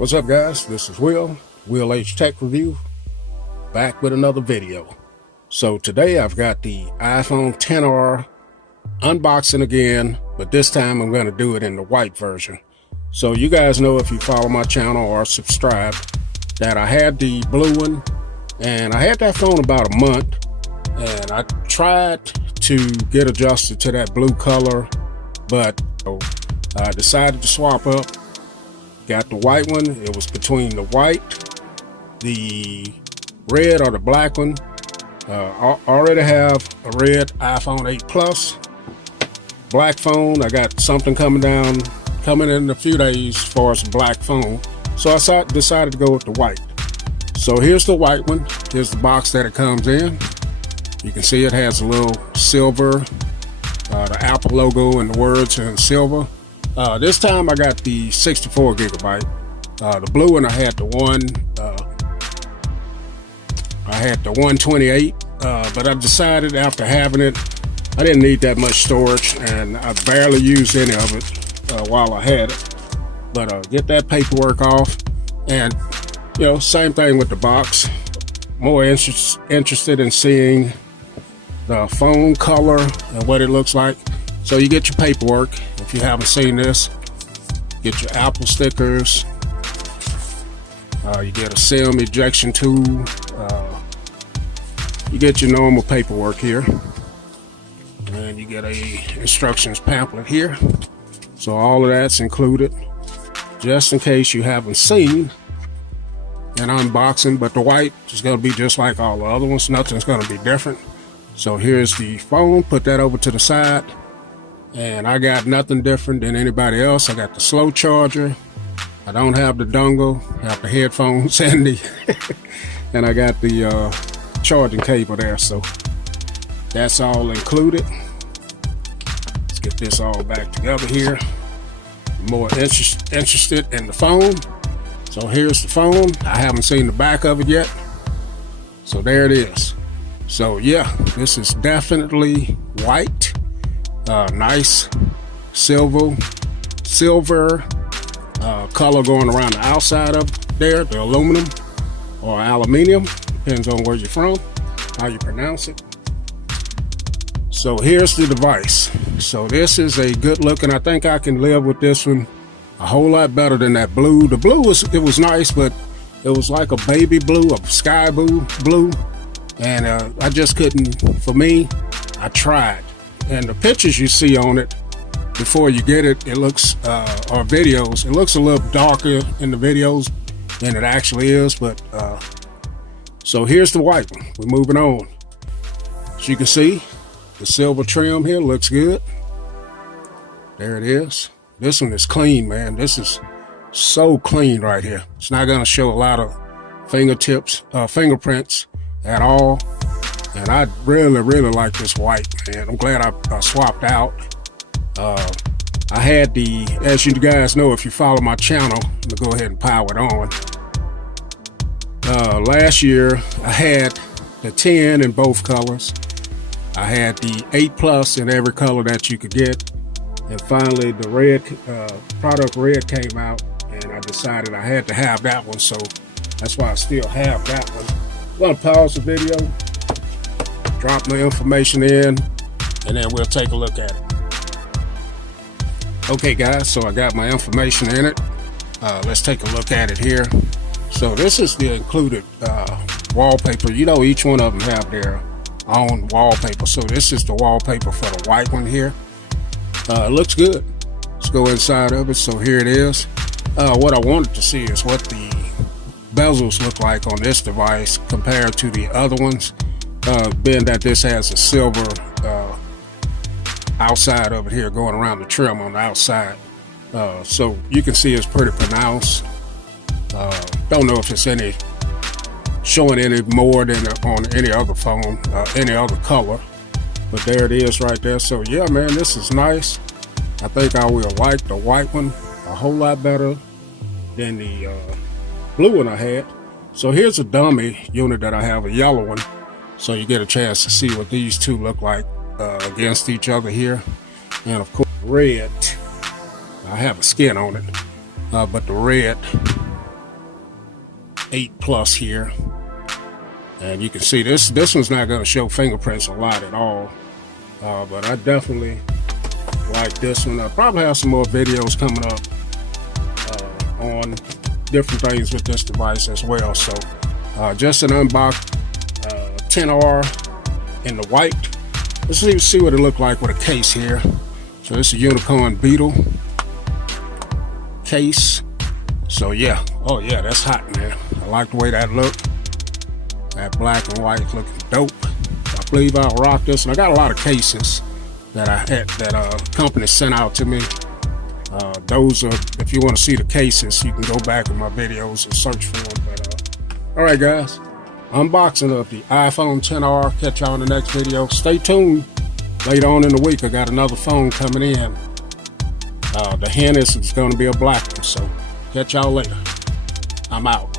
What's up, guys? This is Will H Tech Review, back with another video. So today I've got the iPhone XR unboxing again, but this time I'm going to do it in the white version. So you guys know, if you follow my channel or subscribe, that I had the blue one, and I had that phone about a month, and I tried to get adjusted to that blue color, but I decided to swap up. Got the white one. It was between the white, the red, or the black one. I already have a red iPhone 8 Plus. Black phone. I got something coming in a few days as far as the black phone. So I decided to go with the white. So here's the white one. Here's the box that it comes in. You can see it has a little silver, the Apple logo and the words in silver. This time I got the 64 gigabyte. The blue one, I had the 128, but I decided after having it, I didn't need that much storage, and I barely used any of it while I had it. But get that paperwork off, and same thing with the box. More interested in seeing the phone color and what it looks like. So you get your paperwork. If you haven't seen this, get your Apple stickers. You get a SIM ejection tool. You get your normal paperwork here, and you get a instructions pamphlet here. So all of that's included, just in case you haven't seen an unboxing. But the white is going to be just like all the other ones. Nothing's going to be different. So here's the phone. Put that over to the side. And I got nothing different than anybody else. I got the slow charger. I don't have the dongle. I have the headphones and and I got the charging cable there. So that's all included. Let's get this all back together here. More interested in the phone. So here's the phone. I haven't seen the back of it yet. So there it is. So yeah, this is definitely white. Nice silver color going around the outside of there, the aluminum or aluminium, depends on where you're from, how you pronounce it. So here's the device. So this is a good looking. I think I can live with this one a whole lot better than that blue. The blue was nice, but it was like a baby blue, a sky blue, and I just couldn't. For me, I tried. And the pictures you see on it before you get it, it looks, or videos, it looks a little darker in the videos than it actually is. But so here's the white one. We're moving on. As you can see, the silver trim here looks good. There it is. This one is clean, man. This is so clean right here. It's not going to show a lot of fingerprints at all. And I really like this white, man. I'm glad I swapped out. I had the, as you guys know, if you follow my channel, I'm gonna go ahead and power it on. Last year, I had the 10 in both colors. I had the 8 Plus in every color that you could get. And finally, the red, product red came out, and I decided I had to have that one. So that's why I still have that one. I'm gonna pause the video, drop my information in, and then we'll take a look at it. Okay guys, so I got my information in it. Let's take a look at it here. So this is the included wallpaper. Each one of them have their own wallpaper. So this is the wallpaper for the white one here. It looks good. Let's go inside of it. So here it is. What I wanted to see is what the bezels look like on this device compared to the other ones. Being that this has a silver outside of it here going around the trim on the outside. So you can see it's pretty pronounced. Don't know if it's showing any more than on any other phone, any other color. But there it is right there. So yeah, man, this is nice. I think I will like the white one a whole lot better than the blue one I had. So here's a dummy unit that I have, a yellow one. So you get a chance to see what these two look like against each other here. And of course, red. I have a skin on it, but the red 8 Plus here. And you can see this one's not going to show fingerprints a lot at all. But I definitely like this one. I'll probably have some more videos coming up on different things with this device as well. So just an unbox 10R in the white. Let's see what it looked like with a case here. So it's a Unicorn Beetle case. So yeah, oh yeah, that's hot, man. I like the way that looked. That black and white looking dope. I believe I'll rock this. And I got a lot of cases that I had that company sent out to me. Those are, if you want to see the cases, you can go back in my videos and search for them. But all right, guys, unboxing of the iPhone 10R. Catch y'all in the next video. Stay tuned. Later on in the week, I got another phone coming in. The hint is it's going to be a black one. So catch y'all later. I'm out.